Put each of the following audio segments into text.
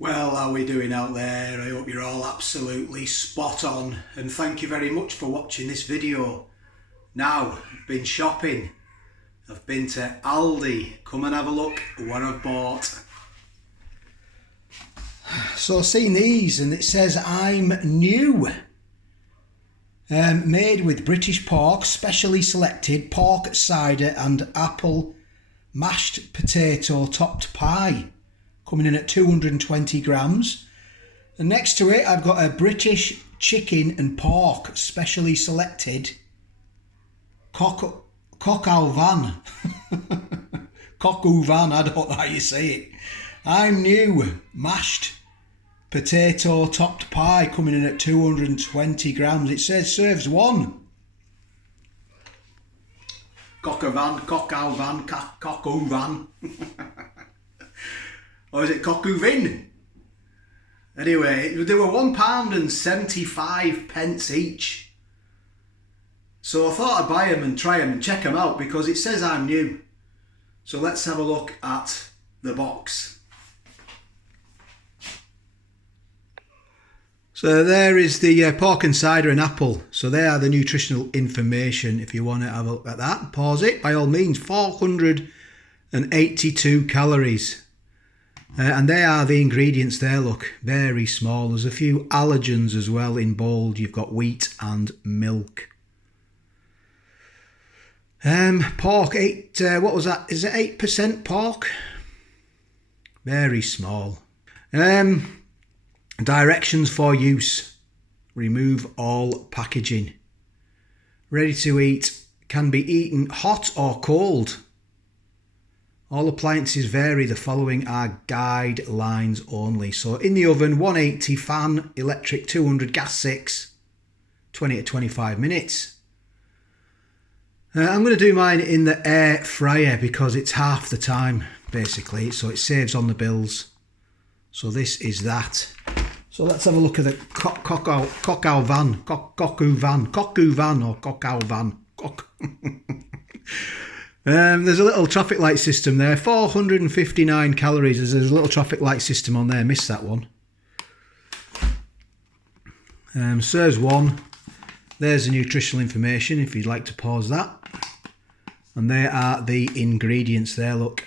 Well, how are we doing out there? I hope you're all absolutely spot on, and thank you very much for watching this video. Now, I've been shopping. I've been to Aldi. Come and have a look at what I've bought. So I've seen these and it says I'm new. Made with British pork, specially selected pork, cider and apple mashed potato topped pie. Coming in at 220 grams. And next to it, I've got a British chicken and pork, specially selected coq au vin. Coq au vin, I don't know how you say it. I'm new. Mashed potato topped pie, coming in at 220 grams. It says serves one. Coq au vin, coq au vin, coq au vin. Or is it coq au vin? Anyway, they were £1.75 each. So I thought I'd buy them and try them and check them out because it says I'm new. So let's have a look at the box. So there is the pork and cider and apple. So they are the nutritional information. If you want to have a look at that, pause it by all means. 482 calories. And they are the ingredients there, look, very small. There's a few allergens as well in bold. You've got wheat and milk. Pork, what was that? Is it 8% pork? Very small. Directions for use. Remove all packaging. Ready to eat. Can be eaten hot or cold. All appliances vary. The following are guidelines only. So in the oven, 180, fan, electric 200, gas 6, 20 to 25 minutes. I'm going to do mine in the air fryer because it's half the time, basically. So it saves on the bills. So this is that. So let's have a look at the coq au vin or coq au vin. There's a little traffic light system there, 459 calories. There's a little traffic light system on there, missed that one. Serves one. There's the nutritional information if you'd like to pause that. And there are the ingredients there, look.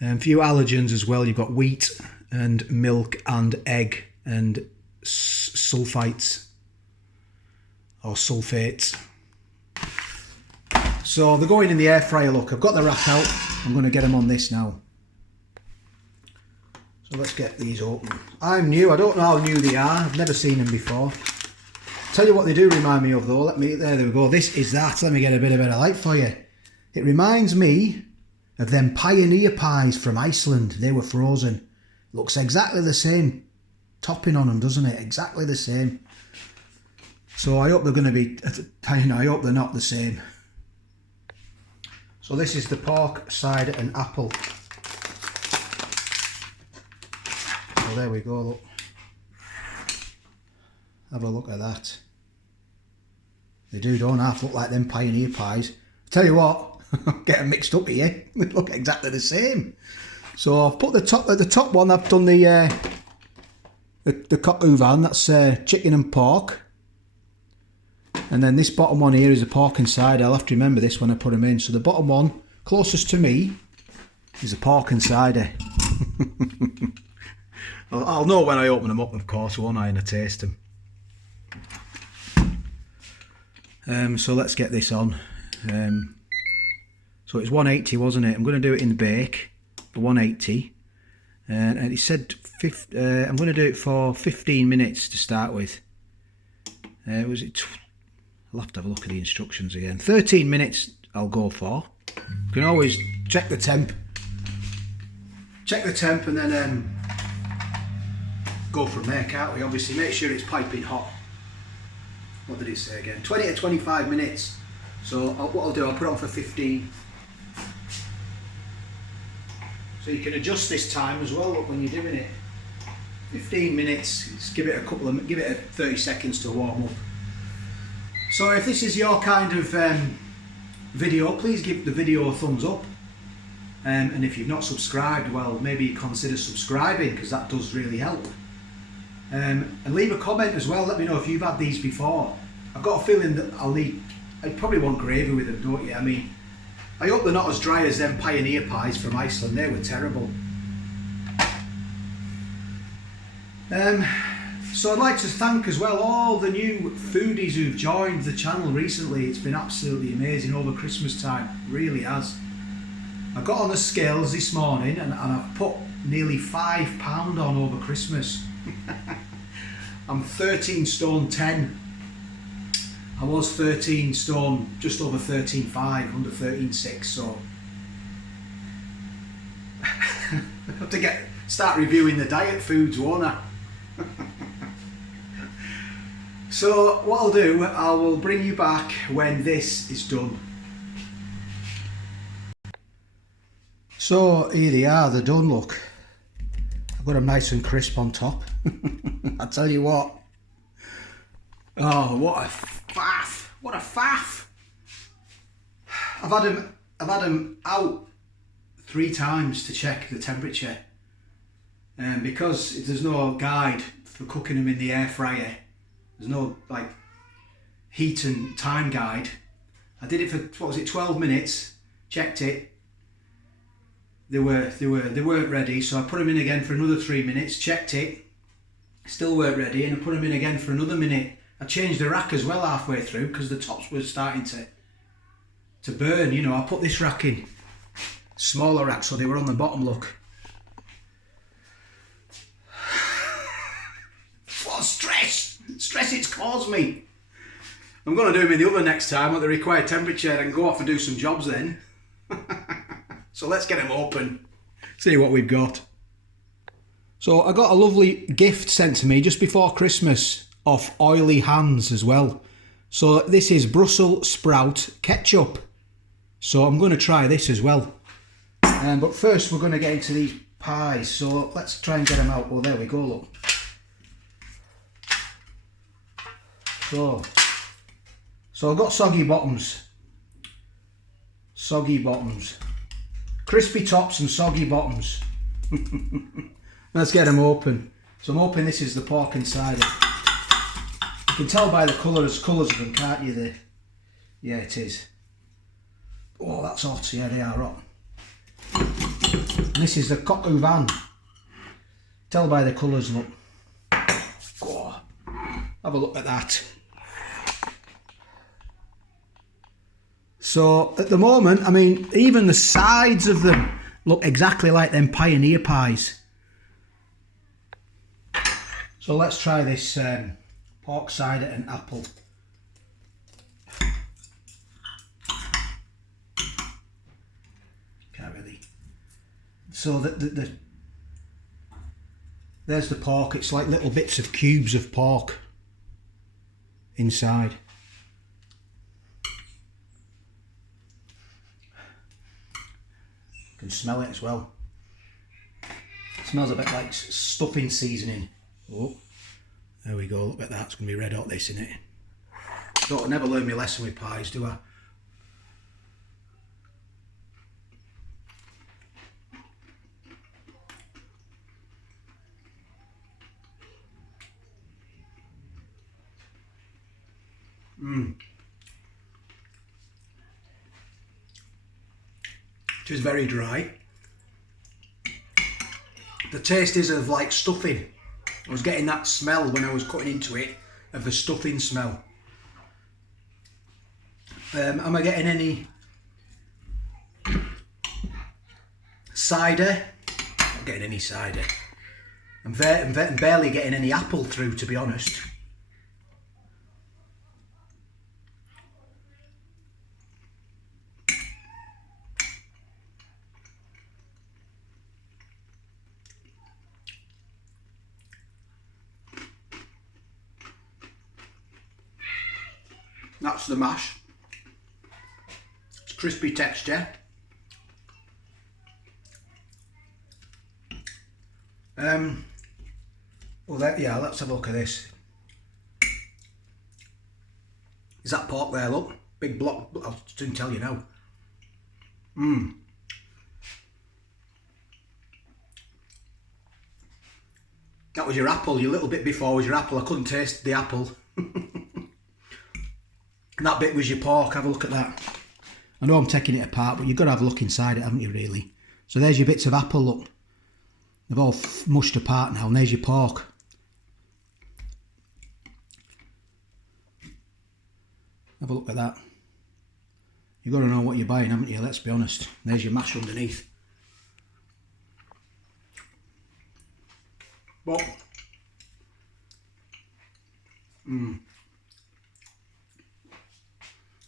A few allergens as well. You've got wheat and milk and egg and sulfites or sulfates. So they're going in the air fryer, look. I've got the rack out. I'm going to get them on this now. So let's get these open. I'm new. I don't know how new they are. I've never seen them before. Tell you what they do remind me of though. There we go. This is that. Let me get a bit of better light for you. It reminds me of them pioneer pies from Iceland. They were frozen. Looks exactly the same topping on them, doesn't it? Exactly the same. So I hope they're going to be, I hope they're not the same. So this is the pork, cider and apple. So there we go, look. Have a look at that. They do, don't half look like them pioneer pies. Tell you what, get them mixed up here. They look exactly the same. So I've put the top one, I've done the coq au vin, that's chicken and pork. And then this bottom one here is a pork and cider. I'll have to remember this when I put them in. So the bottom one, closest to me, is a pork and cider. I'll know when I open them up, of course, won't I, and I taste them. So let's get this on. So it's 180, wasn't it? I'm going to do it in the bake, for 180. And it said, I'm going to do it for 15 minutes to start with. Was it... I'll have to have a look at the instructions again. 13 minutes I'll go for. You can always check the temp. Check the temp and then go from there, can't we? Obviously make sure it's piping hot. What did it say again? 20 to 25 minutes. So what I'll do, I'll put it on for 15. So you can adjust this time as well, look, when you're doing it. 15 minutes, just give it a 30 seconds to warm up. So if this is your kind of video, please give the video a thumbs up. And if you've not subscribed, well, maybe consider subscribing, because that does really help. And leave a comment as well. Let me know if you've had these before. I've got a feeling that I probably want gravy with them, don't you? I mean, I hope they're not as dry as them Pioneer pies from Iceland. They were terrible. So I'd like to thank as well all the new foodies who've joined the channel recently. It's been absolutely amazing over Christmas time, it really has. I got on the scales this morning and I've put nearly 5 pound on over Christmas. I'm 13 stone 10. I was 13 stone, just over 13.5, under 13.6, so I have to start reviewing the diet foods, won't I? So what I'll do, I will bring you back when this is done. So here they are, they're done, look. I've got them nice and crisp on top. I tell you what. Oh, what a faff! What a faff! I've had them out 3 times to check the temperature, and because there's no guide for cooking them in the air fryer, there's no like heat and time guide. I did it for, what was it, 12 minutes. Checked it. They weren't ready, so I put them in again for another 3 minutes. Checked it. Still weren't ready, and I put them in again for another minute. I changed the rack as well halfway through because the tops were starting to burn. You know, I put this rack in, smaller rack, so they were on the bottom, look. What stress it's caused me. I'm going to do them in the oven next time at the required temperature and go off and do some jobs then. So let's get them open, see what we've got. So I got a lovely gift sent to me just before Christmas of Oily Hands as well. So this is Brussels sprout ketchup. So I'm going to try this as well. But first we're going to get into these pies. So let's try and get them out. Well, there we go, look. So I've got soggy bottoms. Soggy bottoms. Crispy tops and soggy bottoms. Let's get them open. So I'm hoping this is the pork and cider. You can tell by the colours of them, can't you? Yeah, it is. Oh, that's hot. Yeah, they are hot. And this is the coq au vin. Tell by the colours, look. Oh, have a look at that. So at the moment, I mean, even the sides of them look exactly like them Pioneer pies. So let's try this pork cider and apple. Can't really. So there's the pork. It's like little bits of cubes of pork inside. You can smell it as well. It smells a bit like stuffing seasoning. Oh, there we go. Look at that. It's going to be red hot, this, isn't it? Don't never learn my lesson with pies, do I? It is very dry. The taste is of like stuffing. I was getting that smell when I was cutting into it, of the stuffing smell. Am I getting any cider? I'm not getting any cider. I'm barely getting any apple through, to be honest. That's the mash. It's crispy texture. Well, yeah, let's have a look at this. Is that pork there, look? Big block, I'll soon tell you now. That was your apple. Your little bit before was your apple. I couldn't taste the apple. And that bit was your pork. Have a look at that. I know I'm taking it apart, but you've got to have a look inside it, haven't you, really? So there's your bits of apple, look. They've all mushed apart now, and there's your pork. Have a look at that. You've got to know what you're buying, haven't you? Let's be honest. There's your mash underneath. But,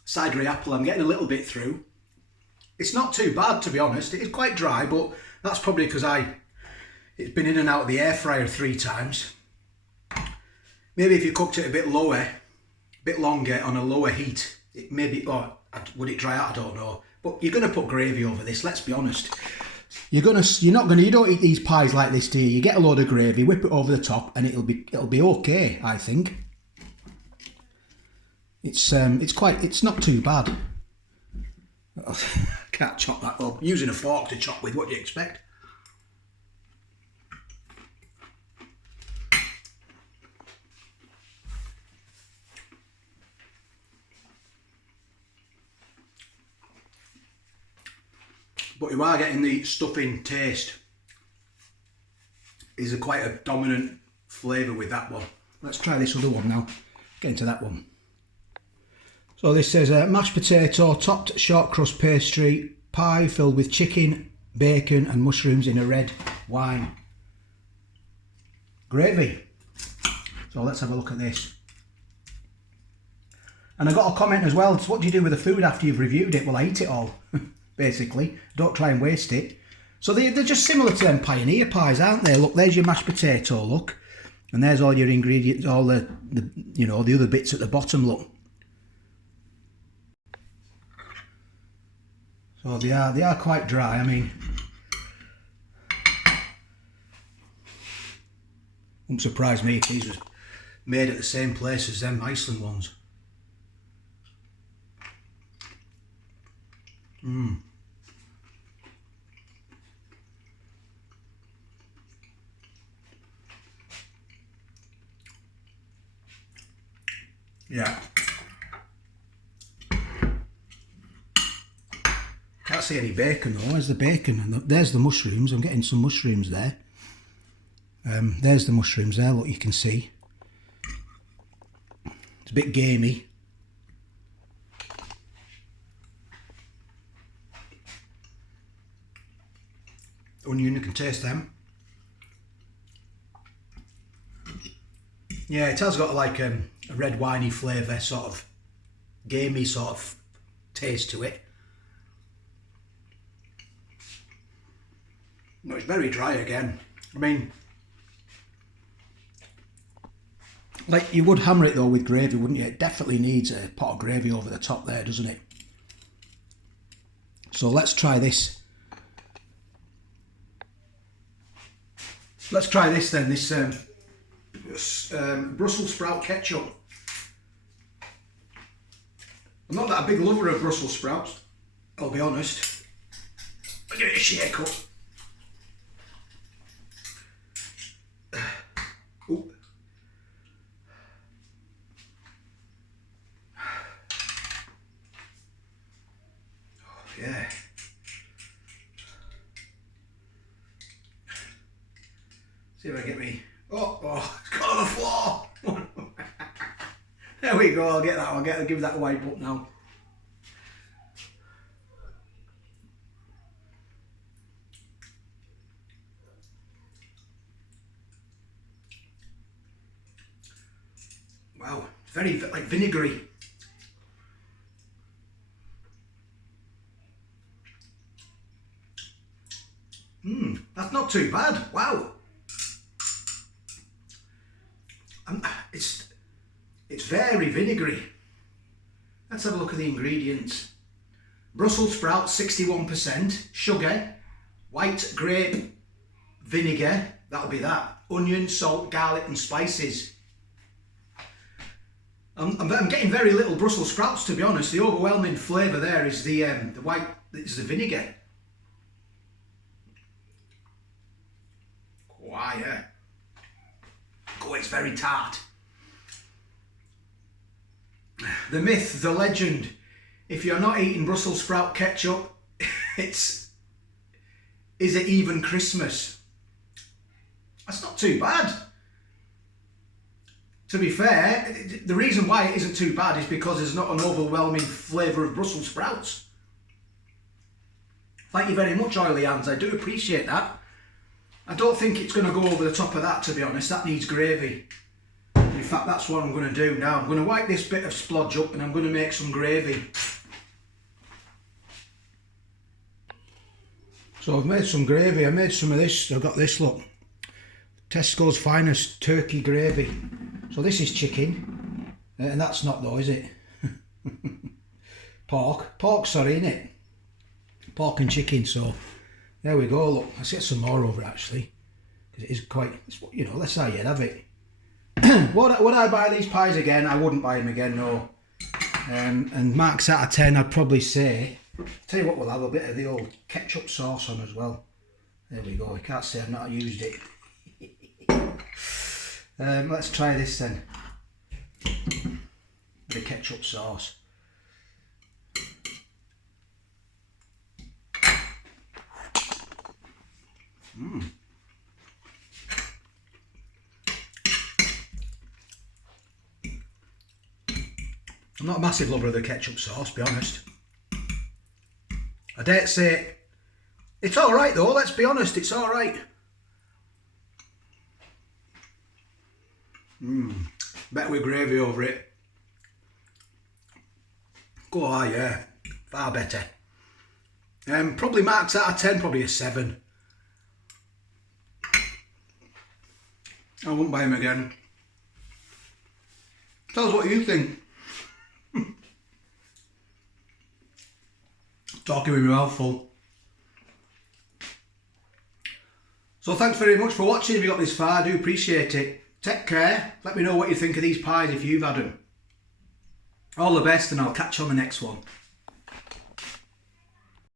cidery apple, I'm getting a little bit through. It's not too bad, to be honest. It is quite dry, but that's probably because it's been in and out of the air fryer 3 times. Maybe if you cooked it a bit lower, a bit longer on a lower heat, it maybe, or would it dry out? I don't know. But you're going to put gravy over this, let's be honest. You don't eat these pies like this, do you? You get a load of gravy, whip it over the top, and it'll be okay, I think. It's not too bad. I can't chop that up. Using a fork to chop with, what do you expect? But you are getting the stuffing taste. Is quite a dominant flavour with that one. Let's try this other one now. Get into that one. So this says mashed potato, topped short crust pastry, pie filled with chicken, bacon and mushrooms in a red wine. Gravy. So let's have a look at this. And I got a comment as well. What do you do with the food after you've reviewed it? Well, I eat it all, basically. Don't try and waste it. So they're just similar to them Pioneer pies, aren't they? Look, there's your mashed potato, look. And there's all your ingredients, all the other bits at the bottom, look. So they are quite dry. I mean, wouldn't surprise me if these was made at the same place as them Iceland ones. Yeah. Can't see any bacon though. Where's the bacon? And there's the mushrooms. I'm getting some mushrooms there. There's the mushrooms there. Look, you can see. It's a bit gamey. Onion, you can taste them. Yeah, it has got like a red winey flavour, sort of gamey sort of taste to it. No, it's very dry again. I mean, like you would hammer it though with gravy, wouldn't you? It definitely needs a pot of gravy over the top there, doesn't it? So let's try this. Let's try this then, this Brussels sprout ketchup. I'm not that a big lover of Brussels sprouts, I'll be honest. I'll give it a shake up. Ooh. Oh, yeah. See if I get me. Oh, it's got on the floor. There we go. I'll get that. I'll give that a wipe up now. Wow, very like vinegary. That's not too bad. Wow. It's very vinegary. Let's have a look at the ingredients. Brussels sprouts, 61%, sugar, white grape vinegar, that'll be that, onion, salt, garlic and spices. I'm getting very little Brussels sprouts, to be honest. The overwhelming flavour there is the vinegar. Wow, yeah. Oh, it's very tart. The myth, the legend, if you're not eating Brussels sprout ketchup, is it even Christmas? That's not too bad. To be fair, the reason why it isn't too bad is because there's not an overwhelming flavour of Brussels sprouts. Thank you very much, Oily Hands. I do appreciate that. I don't think it's going to go over the top of that, to be honest. That needs gravy. In fact, that's what I'm going to do now. I'm going to wipe this bit of splodge up and I'm going to make some gravy. So I've made some gravy. I made some of this. I've got this, look. Tesco's finest turkey gravy. So this is chicken. And that's not though, is it? Pork. Pork, sorry, innit? Pork and chicken, so there we go. Look, let's get some more over it actually, because it is quite, you know, let's not yet have it. Would I buy these pies again? I wouldn't buy them again, no. And marks out of 10, I'd probably say, tell you what, we'll have a bit of the old ketchup sauce on as well. There we go. I can't say I've not used it. Let's try this then. The ketchup sauce. I'm not a massive lover of the ketchup sauce, to be honest. I dare say it's alright though, let's be honest, it's alright. Better with gravy over it. Go on, yeah, far better. Probably marks out of 10, probably a 7. I wouldn't buy him again. Tell us what you think. Talking with my mouth full. So thanks very much for watching. If you got this far, I do appreciate it. Take care. Let me know what you think of these pies if you've had them. All the best, and I'll catch you on the next one.